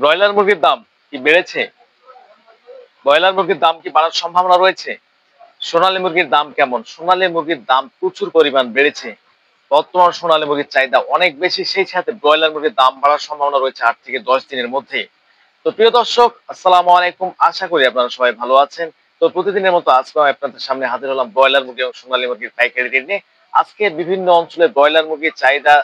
Broiler মুরগির দাম কি বেড়েছে? ব্রয়লার মুরগির দাম কি বাড়ার সম্ভাবনা রয়েছে? সোনালী মুরগির দাম কেমন? সোনালী মুরগির দাম প্রচুর পরিমাণ বেড়েছে। বর্তমান সোনালী মুরগির চাহিদা অনেক বেশি, সেই সাথে ব্রয়লার মুরগির দাম বাড়ার সম্ভাবনা রয়েছে 8 থেকে 10 দিনের মধ্যে। তো প্রিয় দর্শক, আসসালামু আলাইকুম, আশা করি আপনারা সবাই ভালো আছেন। তো প্রতিদিনের মতো আজকেও আপনাদের সামনে হাজির হলাম ব্রয়লার মুরগি এবং সোনালী মুরগির পাইকারি রেট নিয়ে। আজকে বিভিন্ন অঞ্চলে ব্রয়লার মুরগির চাহিদা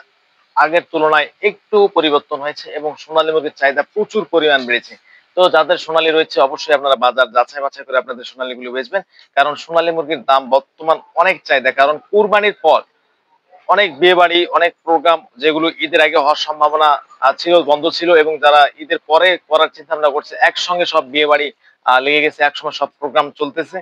আগের তুলনায় একটু পরিবর্তন হয়েছে এবং সোনালী মুরগির চাহিদা প্রচুর পরিমাণ বেড়েছে। তো যাদের সোনালী রয়েছে অবশ্যই আপনারা বাজার যাচাই বাছাই করে আপনাদের সোনালীগুলো বেচবেন, কারণ সোনালী মুরগির দাম বর্তমান অনেক চাহিদা। কারণ কুরবানির পর অনেক বিয়ে বাড়ি, অনেক প্রোগ্রাম যেগুলো ঈদের আগে হওয়ার সম্ভাবনা ছিল, বন্ধ ছিল, এবং যারা ঈদের পরে করার চিন্তা ভাবনা করছে, একসঙ্গে সব বিয়ে বাড়ি লেগে গেছে, একসময় সব প্রোগ্রাম চলতেছে।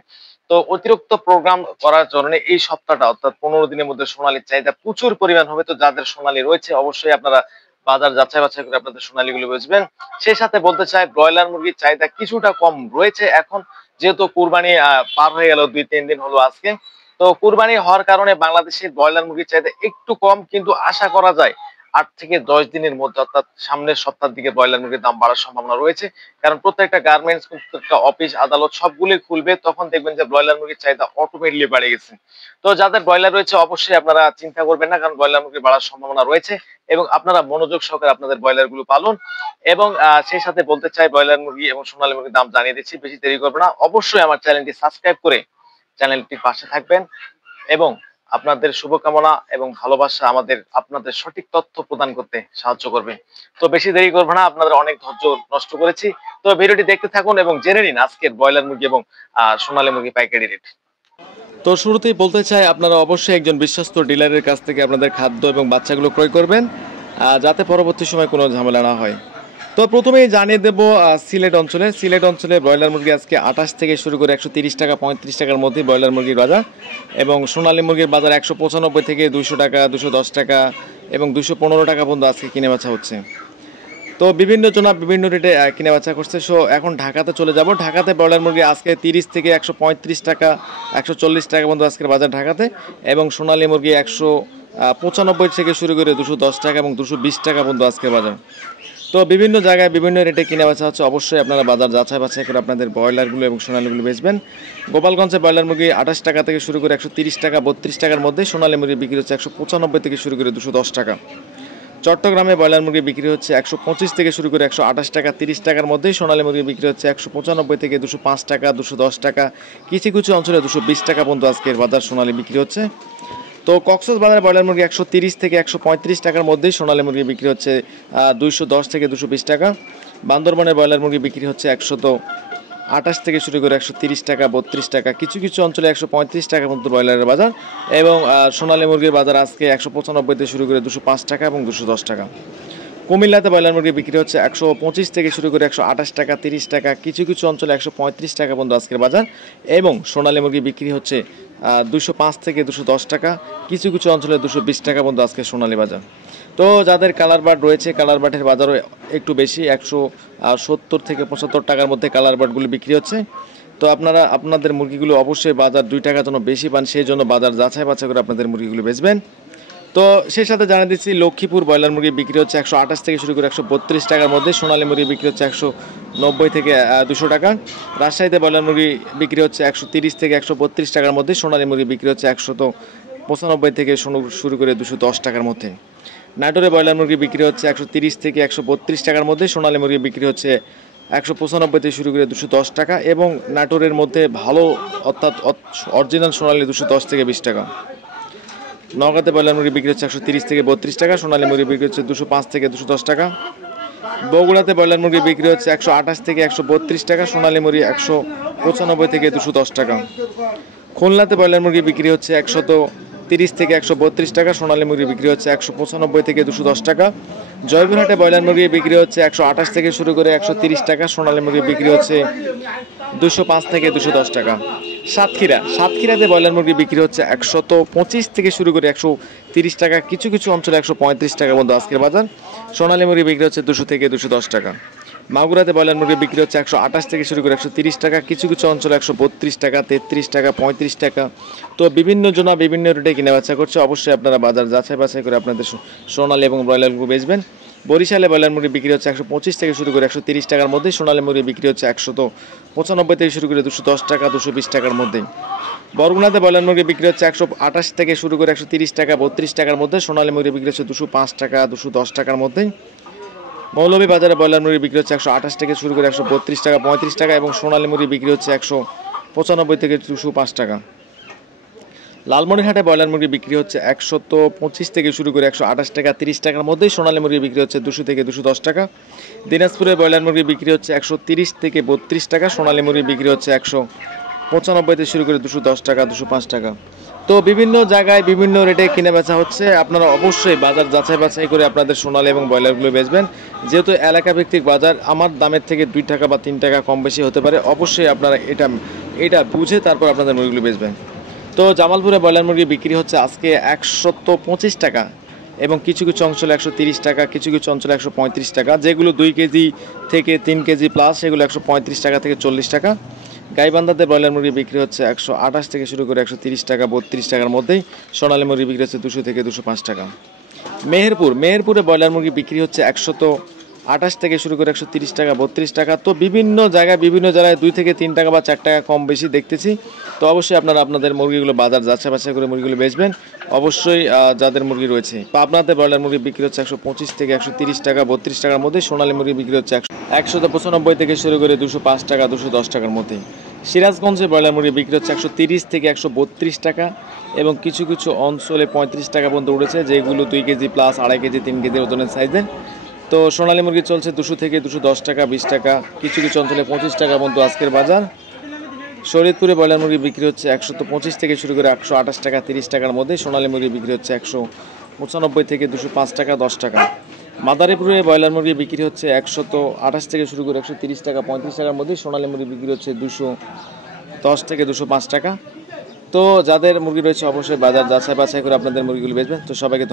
তো অতিরিক্ত প্রোগ্রাম করার কারণে এই সপ্তাহটা অর্থাৎ 15 দিনের মধ্যে সোনালীর চাহিদা প্রচুর পরিমাণ হবে। তো যাদের সোনালী রয়েছে অবশ্যই আপনারা বাজার যাচাই বাছাই করে আপনাদের সোনালীগুলো বেচবেন। সেই সাথে বলতে চাই, ব্রয়লার মুরগির চাহিদা কিছুটা কম রয়েছে এখন, যেহেতু কুরবানি পার হয়ে গেল, 2-3 দিন হলো আজকে। তো কুরবানি হওয়ার কারণে বাংলাদেশের ব্রয়লার মুরগির চাহিদা একটু কম, কিন্তু আশা করা যায় 8 থেকে 10 দিনের মধ্যে অর্থাৎ সামনের সপ্তাহের দিকে ব্রয়লার মুরগির দাম বাড়ার সম্ভাবনা রয়েছে। কারণ প্রত্যেকটা গার্মেন্টস, প্রত্যেকটা অফিস আদালত সবগুলোই খুলবে, তখন দেখবেন যে ব্রয়লার মুরগির চাহিদা অটোমেটিকলি বেড়ে গেছে। তো যাদের ব্রয়লার রয়েছে অবশ্যই আপনারা চিন্তা করবেন না, কারণ ব্রয়লার মুরগি বাড়ার সম্ভাবনা রয়েছে এবং আপনারা মনোযোগ সহকারে আপনাদের ব্রয়লার গুলো পালন। এবং সেই সাথে বলতে চাই, ব্রয়লার মুরগি এবং সোনালী মুরগির দাম জানিয়ে দিচ্ছি, বেশি দেরি করবো না। অবশ্যই আমার চ্যানেলটি সাবস্ক্রাইব করে চ্যানেলটির পাশে থাকবেন এবং আপনাদের শুভকামনা এবং ভালোবাসা আমাদের আপনাদের সঠিক তথ্য প্রদান করতে সাহায্য করবে। তো বেশি দেরি করবো না, আপনাদের অনেক ধৈর্য নষ্ট করেছি। তো ভিডিওটি দেখতে থাকুন এবং জেনে নিন আজকের ব্রয়লার মুরগি এবং সোনালী মুরগি পাইকারি রেট। তো শুরুতেই বলতে চাই, আপনারা অবশ্যই একজন বিশ্বস্ত ডিলারের কাছ থেকে আপনাদের খাদ্য এবং বাচ্চাগুলো ক্রয় করবেন, যাতে পরবর্তী সময় কোনো ঝামেলা না হয়। তো প্রথমেই জানিয়ে দেব, সিলেট অঞ্চলে ব্রয়লার মুরগি আজকে 28 থেকে শুরু করে 130 টাকা 35 টাকার মধ্যে ব্রয়লার মুরগির বাজার, এবং সোনালী মুরগির বাজার 195 থেকে 200 টাকা, 210 টাকা এবং 215 টাকা পর্যন্ত আজকে কিনে বেচা হচ্ছে। তো বিভিন্ন জনা বিভিন্ন রেটে কিনে বেচা করছে। সো এখন ঢাকাতে চলে যাব। ঢাকাতে ব্রয়লার মুরগি আজকে 30 থেকে 135 টাকা, 140 টাকা পর্যন্ত আজকের বাজার ঢাকাতে, এবং সোনালী মুরগি 195 থেকে শুরু করে 210 টাকা এবং 220 টাকা পর্যন্ত আজকের বাজার। তো বিভিন্ন জায়গায় বিভিন্ন রেটে কিনে বেচা হচ্ছে। অবশ্যই আপনারা বাজার যাচাই বাছাই করে আপনাদের ব্রয়লারগুলো এবং সোনালীগুলো বেচবেন। গোপালগঞ্জে ব্রয়লার মুরগি 28 টাকা থেকে শুরু করে 130 টাকা 32 টাকার মধ্যে, সোনালী মুরগি বিক্রি হচ্ছে 195 থেকে শুরু করে 210 টাকা। চট্টগ্রামে ব্রয়লার মুরগি বিক্রি হচ্ছে 125 থেকে শুরু করে 128 টাকা 30 টাকার মধ্যে, সোনালী মুরগি বিক্রি হচ্ছে 195 থেকে 205 টাকা 210 টাকা, কিছু কিছু অঞ্চলে 220 টাকা পর্যন্ত আজকের বাজার সোনালী বিক্রি হচ্ছে। তো কক্সবাজারে ব্রয়লার মুরগি 130 থেকে 135 টাকার মধ্যে, সোনালী মুরগি বিক্রি হচ্ছে 210 থেকে 220 টাকা। বান্দরবানে ব্রয়লার মুরগি বিক্রি হচ্ছে 128 থেকে শুরু করে 130 টাকা 32 টাকা, কিছু কিছু অঞ্চলে 135 টাকা পর্যন্ত ব্রয়লারের বাজার, এবং সোনালী মুরগির বাজার আজকে 195 থেকে শুরু করে 205 টাকা এবং 210 টাকা। কুমিল্লাতে ব্রয়লার মুরগি বিক্রি হচ্ছে 125 থেকে শুরু করে 128 টাকা 30 টাকা, কিছু কিছু অঞ্চলে 135 টাকা পর্যন্ত আজকের বাজার, এবং সোনালী মুরগি বিক্রি হচ্ছে 205 থেকে 210 টাকা, কিছু কিছু অঞ্চলে 220 টাকা পর্যন্ত আজকে সোনালী বাজার। তো যাদের কালার বার্ড রয়েছে, কালার বার্ডের বাজারও একটু বেশি, 170 থেকে 75 টাকার মধ্যে কালার বার্ডগুলো বিক্রি হচ্ছে। তো আপনারা আপনাদের মুরগিগুলো অবশ্যই বাজার 2 টাকা যেন বেশি পান, সেই জন্য বাজার যাচাই বাছাই করে আপনাদের মুরগিগুলো বেচবেন। তো সেই সাথে জানিয়ে দিচ্ছি, লক্ষ্মীপুর ব্রয়লার মুরগি বিক্রি হচ্ছে 128 থেকে শুরু করে 132 টাকার মধ্যে, সোনালী মুরগি বিক্রি হচ্ছে 190 থেকে 200 টাকা। রাজশাহীতে ব্রয়লার মুরগি বিক্রি হচ্ছে 130 থেকে 132 টাকার মধ্যে, সোনালী মুরগি বিক্রি হচ্ছে 195 থেকে শুরু করে 210 টাকার মধ্যে। নাটোরে ব্রয়লার মুরগি বিক্রি হচ্ছে 130 থেকে 132 টাকার মধ্যে, সোনালী মুরগি বিক্রি হচ্ছে 195 থেকে শুরু করে 210 টাকা, এবং নাটোরের মধ্যে ভালো অর্থাৎ অরিজিনাল সোনালী 210 থেকে 20 টাকা। নওগাঁতে ব্রয়লার মুরগি বিক্রি হচ্ছে 130 থেকে 32 টাকা, সোনালী মুরগি বিক্রি হচ্ছে 205 থেকে 210 টাকা। বগুড়াতে ব্রয়লার মুরগি বিক্রি হচ্ছে 128 থেকে 132 টাকা, সোনালী মুরগি 195 থেকে 210 টাকা। খুলনাতে ব্রয়লার মুরগি বিক্রি হচ্ছে 130 থেকে 132 টাকা, সোনালী মুরগি বিক্রি হচ্ছে 195 থেকে 210 টাকা। জয়পুরহাটে ব্রয়লার মুরগি বিক্রি হচ্ছে 128 থেকে শুরু করে 130 টাকা, সোনালী মুরগি বিক্রি হচ্ছে 205 থেকে 210 টাকা। সাতক্ষীরাতে ব্রয়লার মুরগি বিক্রি হচ্ছে 125 থেকে শুরু করে 130 টাকা, কিছু কিছু অঞ্চলে 135 টাকার মধ্যে আজকের বাজার, সোনালী মুরগি বিক্রি হচ্ছে 200 থেকে 210 টাকা। মাগুরাতে ব্রয়লার মুরগি বিক্রি হচ্ছে 128 থেকে শুরু করে 130 টাকা, কিছু কিছু অঞ্চলে 132 টাকা 33 টাকা 35 টাকা। তো বিভিন্ন জনা বিভিন্ন রেটে কিনা বেচা করছে। অবশ্যই আপনারা বাজার যাচাই বাছাই করে আপনাদের সোনালী এবং ব্রয়লারগুলো বেচবেন। বরিশালে ব্রয়লার মুরগি বিক্রি হচ্ছে 125 থেকে শুরু করে 130 টাকার মধ্যে, সোনালী মুরগি বিক্রি হচ্ছে 195 থেকে শুরু করে 210 টাকা 220 টাকার মধ্যে। বরগুনাতে ব্রয়লার মুরগি বিক্রি হচ্ছে 128 থেকে শুরু করে 130 টাকা 32 টাকার মধ্যে, সোনালী মুরগি বিক্রি হচ্ছে 205 টাকা 210 টাকার মধ্যে। মৌলভীবাজারে ব্রয়লার মুরগি বিক্রি হচ্ছে 128 থেকে শুরু করে 132 টাকা 35 টাকা এবং সোনালী মুরগি বিক্রি হচ্ছে 195 থেকে 205 টাকা। লালমনিরহাটে ব্রয়লার মুরগি বিক্রি হচ্ছে 125 থেকে শুরু করে 128 টাকা 30 টাকার মধ্যে, সোনালী মুরগি বিক্রি হচ্ছে 200 থেকে 210 টাকা। দিনাজপুরে ব্রয়লার মুরগি বিক্রি হচ্ছে 130 থেকে 32 টাকা, সোনালী মুরগি বিক্রি হচ্ছে 195 থেকে শুরু করে 210 টাকা 205 টাকা। তো বিভিন্ন জায়গায় বিভিন্ন রেটে কিনে বেচা হচ্ছে। আপনারা অবশ্যই বাজার যাচাই বাছাই করে আপনাদের সোনালী এবং ব্রয়লারগুলো বেচবেন। যেহেতু এলাকা ভিত্তিক বাজার, আমার দামের থেকে 2 টাকা বা 3 টাকা কম বেশি হতে পারে, অবশ্যই আপনারা এটা বুঝে তারপর আপনাদের মুরগিগুলো বেচবেন। তো জামালপুরে ব্রয়লার মুরগি বিক্রি হচ্ছে আজকে 125 টাকা এবং কিছু কিছু অঞ্চলে 130 টাকা, কিছু কিছু অঞ্চলে 135 টাকা। যেগুলো 2 কেজি থেকে 3 কেজি প্লাস সেগুলো 135 টাকা থেকে 40 টাকা। গাইবান্ধাতে ব্রয়লার মুরগি বিক্রি হচ্ছে 128 থেকে শুরু করে 130 টাকা 32 টাকার মধ্যেই, সোনালী মুরগি বিক্রি হচ্ছে 200 থেকে 205 টাকা। মেহেরপুরে ব্রয়লার মুরগি বিক্রি হচ্ছে 128 থেকে শুরু করে 130 টাকা 32 টাকা। তো বিভিন্ন জায়গায় 2 থেকে 3 টাকা বা 4 টাকা কম বেশি দেখতেছি। তো অবশ্যই আপনারা আপনাদের মুরগিগুলো বাজার যাচাই বাছাই করে মুরগিগুলো বেচবেন। অবশ্যই যাদের মুরগি রয়েছে, পাবনাতে ব্রয়লার মুরগি বিক্রি হচ্ছে 125 থেকে 130 টাকা 32 টাকার মধ্যে, সোনালী মুরগি বিক্রি হচ্ছে 195 থেকে শুরু করে 205 টাকা 210 টাকার মধ্যে। সিরাজগঞ্জে ব্রয়লার মুরগি বিক্রি হচ্ছে 130 থেকে 132 টাকা এবং কিছু কিছু অঞ্চলে 35 টাকা পর্যন্ত উঠেছে, যেগুলো 2 কেজি প্লাস 2.5 কেজি 3 কেজি ওজনের সাইজের। তো সোনালী মুরগি চলছে 200 থেকে 210 টাকা 20 টাকা, কিছু কিছু অঞ্চলে 25 টাকা পর্যন্ত আজকের বাজার। শরীয়তপুরে ব্রয়লার মুরগি বিক্রি হচ্ছে 125 থেকে শুরু করে 128 টাকা 30 টাকার মধ্যে, সোনালী মুরগি বিক্রি হচ্ছে 195 থেকে 205 টাকা 10 টাকা। মাদারীপুরে ব্রয়লার মুরগি বিক্রি হচ্ছে 128 থেকে শুরু করে 130 টাকা 35 টাকার মধ্যে, সোনালী মুরগি বিক্রি হচ্ছে 210 থেকে 205 টাকা। তো যাদের মুরগি রয়েছে অবশ্যই বাজার যাচাই বাছাই করে আপনাদের মুরগিগুলো বেচবেন। তো সবাইকে